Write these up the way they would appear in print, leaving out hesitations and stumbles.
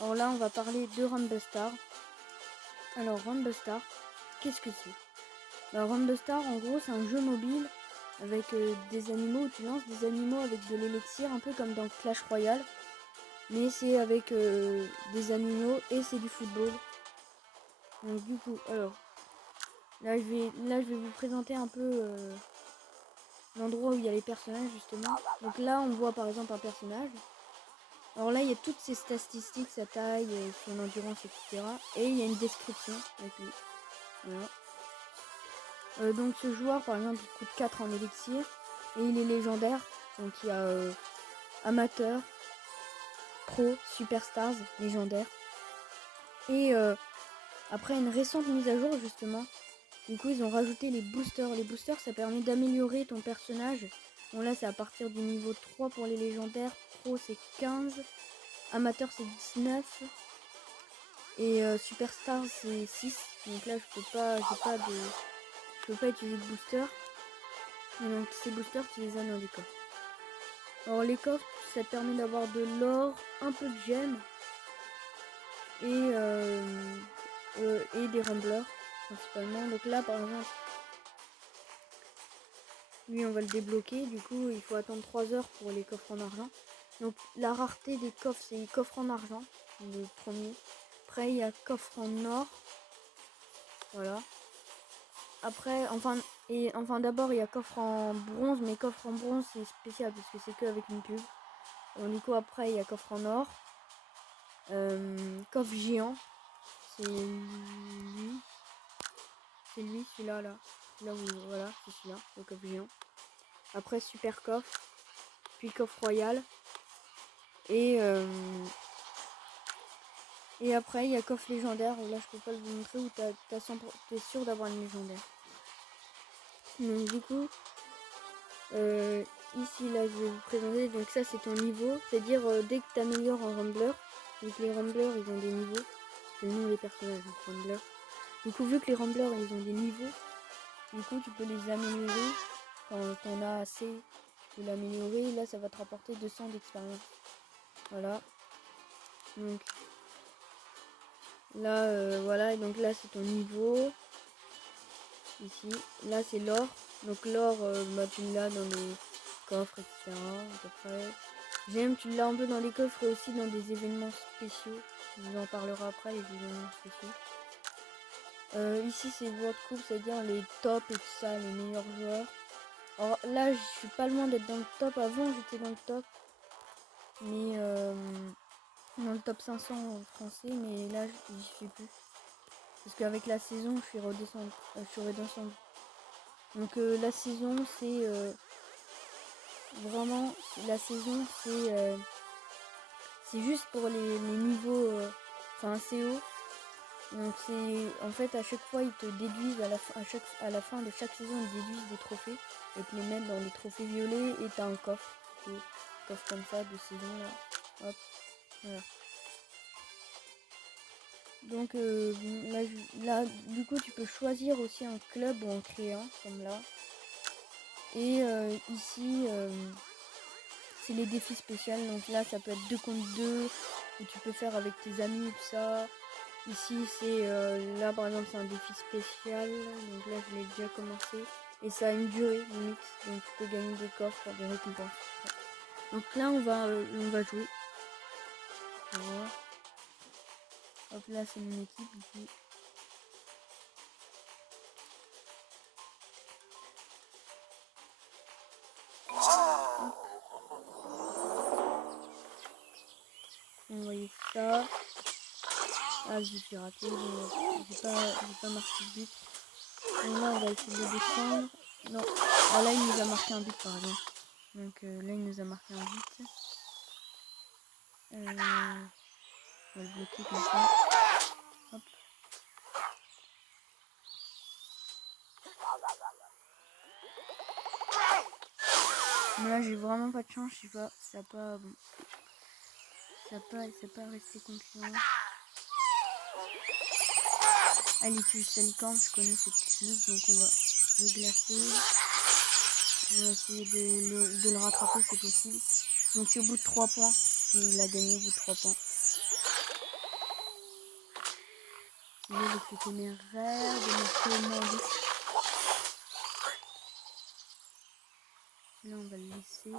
Alors là, on va parler de Rumble Star. Alors, Rumble Star, qu'est-ce que c'est? Rumble Star, en gros, c'est un jeu mobile avec des animaux où tu lances des animaux avec de l'élixir, un peu comme dans Clash Royale. Mais c'est avec des animaux et c'est du football. Donc du coup, alors, là je vais vous présenter un peu l'endroit où il y a les personnages justement. Donc là, on voit par exemple un personnage. Alors là, il y a toutes ses statistiques, sa taille, son endurance, etc. Et il y a une description avec lui. Voilà. Donc ce joueur, par exemple, il coûte 4 en élixir. Et il est légendaire. Donc il y a amateur, pro, superstars, légendaire. Et après une récente mise à jour justement, du coup ils ont rajouté les boosters. Les boosters, ça permet d'améliorer ton personnage. Bon là c'est à partir du niveau 3 pour les légendaires. Pro c'est 15. Amateur c'est 19. Et superstar c'est 6. Donc là je peux pas utiliser de booster. Et donc ces boosters tu les as dans les coffres. Alors les coffres ça te permet d'avoir de l'or, un peu de gemmes et des rumblers principalement. Donc là par exemple lui on va le débloquer, du coup il faut attendre 3 heures pour les coffres en argent. Donc la rareté des coffres c'est les coffres en argent, le premier. Après il y a coffre en or. Voilà. Après enfin d'abord il y a coffre en bronze, mais coffre en bronze c'est spécial parce que c'est que avec une pub. Donc, du coup après il y a coffre en or. Coffre géant. C'est lui. C'est lui celui-là là. Là où voilà, c'est celui-là, le coffre géant. Après super coffre. Puis coffre royal. Et après il y a coffre légendaire. Là je peux pas le vous montrer où t'es sûr d'avoir une légendaire. Donc du coup ici là je vais vous présenter. Donc ça c'est ton niveau. C'est-à-dire dès que tu améliores un Rumbler. Vu que les Rumblers ils ont des niveaux. C'est le nom des personnages, les Rumblers. Du coup vu que les Rumblers ils ont des niveaux. Du coup tu peux les améliorer. Quand t'en as assez, tu peux l'améliorer. Là ça va te rapporter 200 d'expérience. Voilà. Donc là voilà, et donc là c'est ton niveau. Ici, là c'est l'or. Donc l'or, tu l'as dans les coffres, etc. À peu près. J'aime, tu l'as un peu dans les coffres et aussi dans des événements spéciaux. Je vous en parlerai après, les événements spéciaux. Ici c'est World Cup, c'est-à-dire les tops et tout ça, les meilleurs joueurs. Alors là je suis pas loin d'être dans le top. Avant j'étais dans le top. Mais dans le top 500 français, mais là j'y suis plus. Parce qu'avec la saison je suis redescendu. Donc la saison c'est vraiment la saison c'est juste pour les niveaux enfin CO. Donc c'est en fait à chaque fois ils te déduisent à la fin de chaque saison ils déduisent des trophées et te les mettent dans les trophées violets et t'as un coffre. Coffre comme ça de saison là. Hop, voilà. Donc là du coup tu peux choisir aussi un club ou en créer un comme là. Et ici c'est les défis spéciaux. Donc là ça peut être 2 contre 2 où tu peux faire avec tes amis et tout ça. Ici c'est là par exemple c'est un défi spécial. Donc là je l'ai déjà commencé. Et ça a une durée limite. Donc tu peux gagner des coffres, des récompenses. Donc là on va jouer. Voilà. Hop là c'est mon équipe ici. On voyait ça. Ah j'ai raté, j'ai pas marqué de but. Donc là on va essayer de le descendre. Non. Ah là il nous a marqué un but par exemple. Donc là il nous a marqué un but. On va le bloquer comme ça. Hop. Mais là j'ai vraiment pas de chance, je sais pas, ça a pas bon. Ça a pas resté concluant. Elle utilise sa licorne, je connais cette technique, donc on va le glacer. On va essayer de le rattraper, c'est possible. Donc c'est au bout de 3 points. Il a gagné du 3 points. Il est le plus téméraire de marquer au moins 10. Là on va le laisser.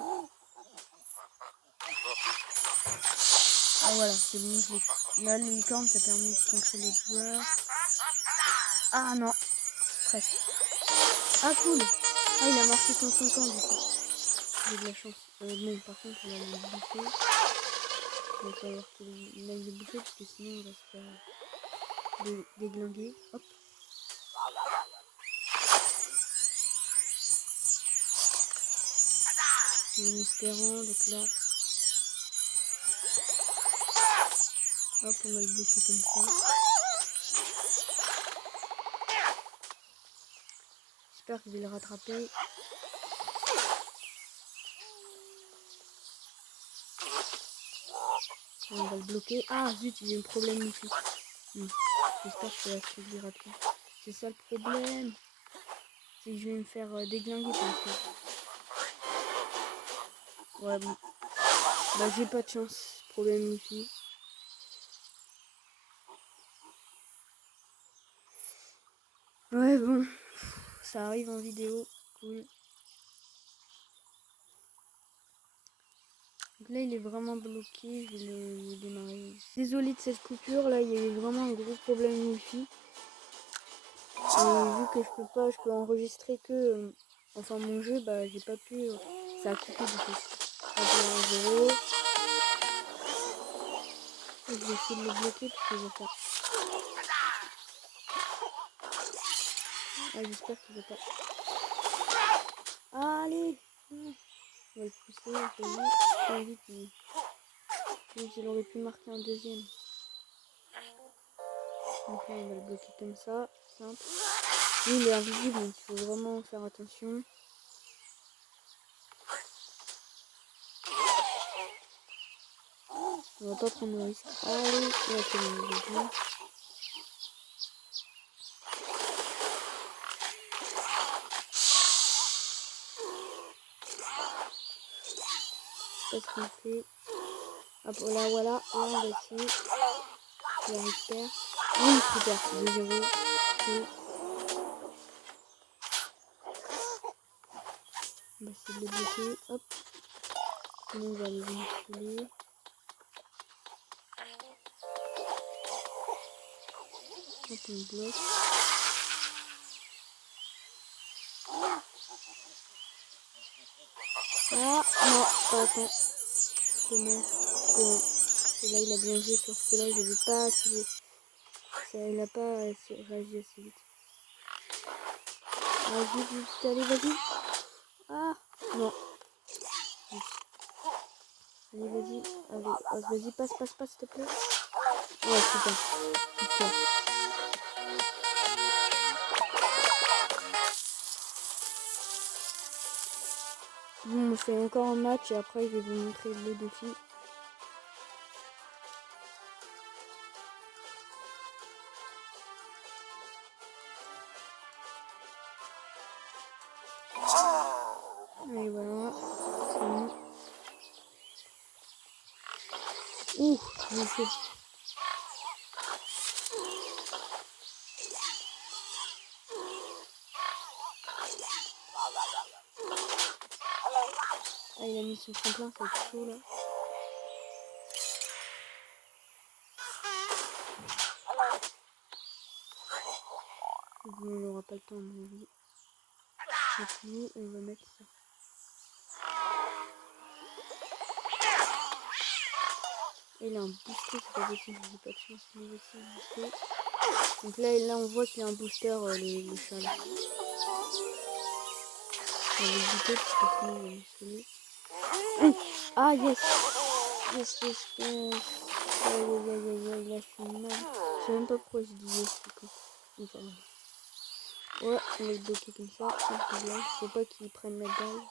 Ah voilà, c'est bon. Là les licornes ça permet de contrer l'autre joueur. Ah non, presque. Ah cool. Ah il a marqué 150 du coup. J'ai de la chance. Bon par contre on va le bouffer. Il va falloir qu'il aille le bouffer parce que sinon on va se faire déglinguer. Hop. En espérant, donc là. Hop, on va le bloquer comme ça. J'espère que je vais le rattraper. On va le bloquer. Ah zut, il y a eu un problème ici. J'espère que je vais la suivre rapidement. C'est ça le problème. C'est que je vais me faire déglinguer comme ça. Ouais bon. Bah j'ai pas de chance. Problème ici. Ouais bon. Ça arrive en vidéo. Cool. Donc là il est vraiment bloqué. Je vais le démarrer. Désolé de cette coupure. Là il y a eu vraiment un gros problème wifi. Et vu que je peux enregistrer que enfin mon jeu, bah j'ai pas pu. Ça a coupé du coup. Ça a 0. Je vais essayer de le bloquer parce que je vais faire. Ah, j'espère qu'il va pas. Ah, allez, on va le pousser un peu vite. Pas vite, mais il aurait pu marquer un deuxième. Donc là on va le bloquer comme ça, simple. Lui il est invisible donc il faut vraiment faire attention. On va pas prendre de risque. Allez, là c'est bon, je sais pas ce qu'on fait. Hop, voilà, là on va essayer. Il récupère. Oui, super, 2-0. Cool. On va essayer de le bloquer. Hop. Sinon on va les enfiler. Hop, on bloque. Ah non, pas attends. Dommage. Et là il a bien joué sur ce coup là, je vais pas assez. Il a pas réagi assez vite. Ah vite, vite, allez, vas-y. Ah non. Vite. Allez, vas-y. Allez, vas-y, passe, s'il te plaît. Ouais, super. Super. Bon, on fait encore un match et après je vais vous montrer le défi. Et voilà. C'est bon. Ouh, j'ai fait. Ah, il a mis son tremplin, ça va être chaud là. On n'aura pas le temps à mon avis. Donc nous, on va mettre ça. Et il a un booster, c'est pas possible, j'ai pas de chance, mais il va essayer de booster. Donc là on voit qu'il y a un booster, le chat là. On va le buter parce que sinon on va le soler. Ah yes. Yes, yes, yes. Aïe aïe aïe aïe aïe, là je suis mal. Je sais même pas pourquoi je dis yes du coup. Enfin, ouais, on va le bloquer comme ça. Faut pas qu'il prenne la balle.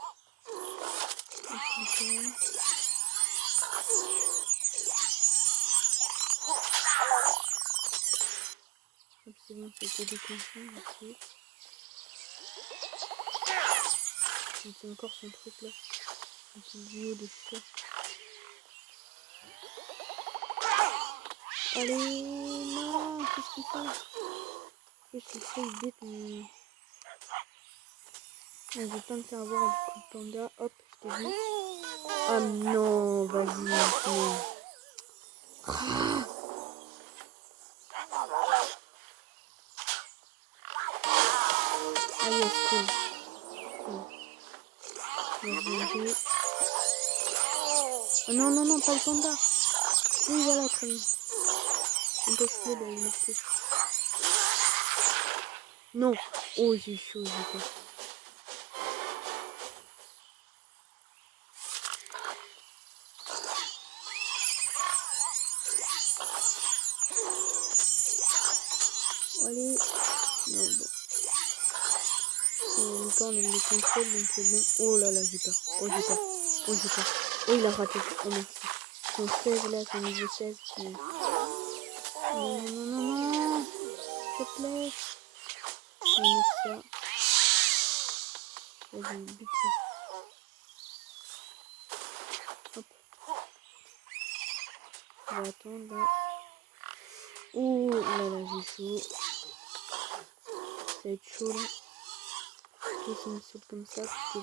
Hop, c'est bon, c'était déconfus, ok. C'est encore son truc là. Un petit duo de chat. Allez, non, qu'est-ce qu'il fait? Qu'est-ce qu'il fait? Il bête mon... Je vais pas me faire avoir du coup de panda. Hop, je t'ai vu. Ah non, vas-y. Non. Ah yes, cool. Cool. Oh non, non, non, pas le panda. Oui, voilà, très bien. On peut se là, il marque. Non. Oh, j'ai chaud, j'ai peur. Allez. Non, bon. Le temps, on le contrôle, donc c'est bon. Oh là là, j'ai peur. Oh, j'ai peur. Oh, j'ai peur. Oh, il a raté. Oh, merci. Son 16 là, son niveau 16. Mais... non, non, non, non, non. S'il te plaît. Je vais mettre ça. Vas-y, bute ça. Hop. On va attendre là. Oh là là, j'ai chaud. Ça va être chaud là. Je vais me saute comme ça parce que...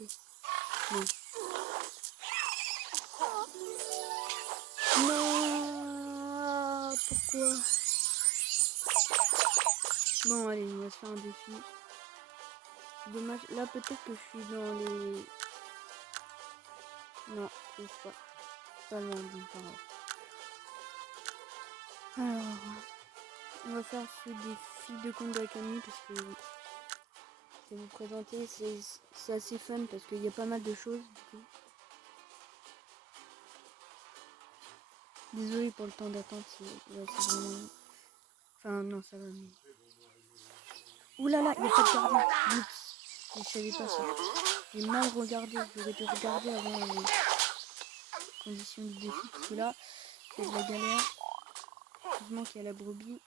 Okay. Non. Non. Pourquoi? Bon, allez, on va se faire un défi. C'est dommage. Là, peut-être que je suis dans les... non, je sais pas. Pas loin, donc pas grave. Alors, on va faire ce défi de compte de la Camille parce que je vais vous présenter. C'est assez fun parce qu'il y a pas mal de choses du coup. Désolé pour le temps d'attente, c'est vraiment... enfin, non, ça va, mais... ouh là là, il n'y a pas de gardien. Oups, je savais pas ça. J'ai mal regardé, j'aurais dû regarder avant les conditions du défi parce que là, c'est de la galère. Heureusement qu'il y a la brebis.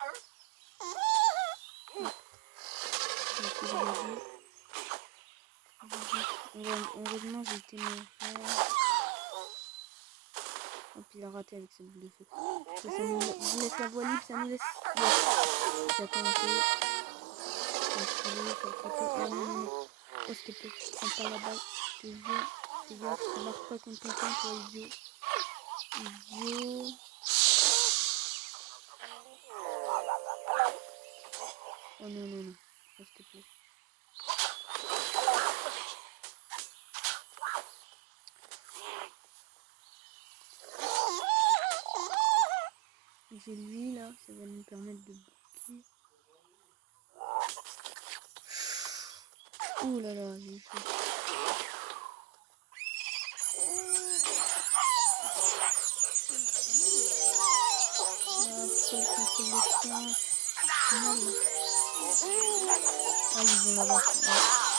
Heureusement, j'ai été mort. Hop, il a raté avec cette boule de feu. Ça nous laisse la voie libre, ça nous laisse... yes. J'attends un peu. Oh non, non, non. Oh, s'il te plaît, prends pas la balle. Je te jure, fais gaffe, ça marche pas contre ton camp, toi, idiot. Idiot. Oh non, non, non. Oh, s'il te plaît. J'ai lui là, ça va nous permettre de bloquer. Ouh là là, j'ai chaud. Ah, pourquoi le contrôle des chiens? Mal. Ah, ils vont l'avoir.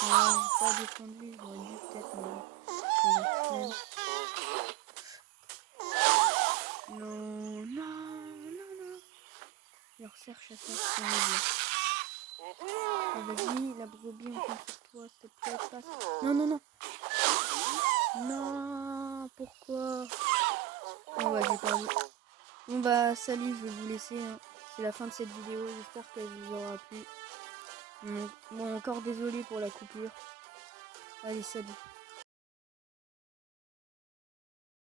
Ah, j'ai pas défendu, j'aurais dû peut-être, mais non, non, non, non. Je recherche à ça, c'est horrible. Ah, vas-y, la brebis, on compte sur toi, s'il te plaît, passe. Non, non, non. Non, pourquoi? Oh, bah, j'ai perdu. Bon, bah, salut, je vais vous laisser. Hein. C'est la fin de cette vidéo, j'espère qu'elle vous aura plu. Bon, encore désolé pour la coupure. Allez, salut.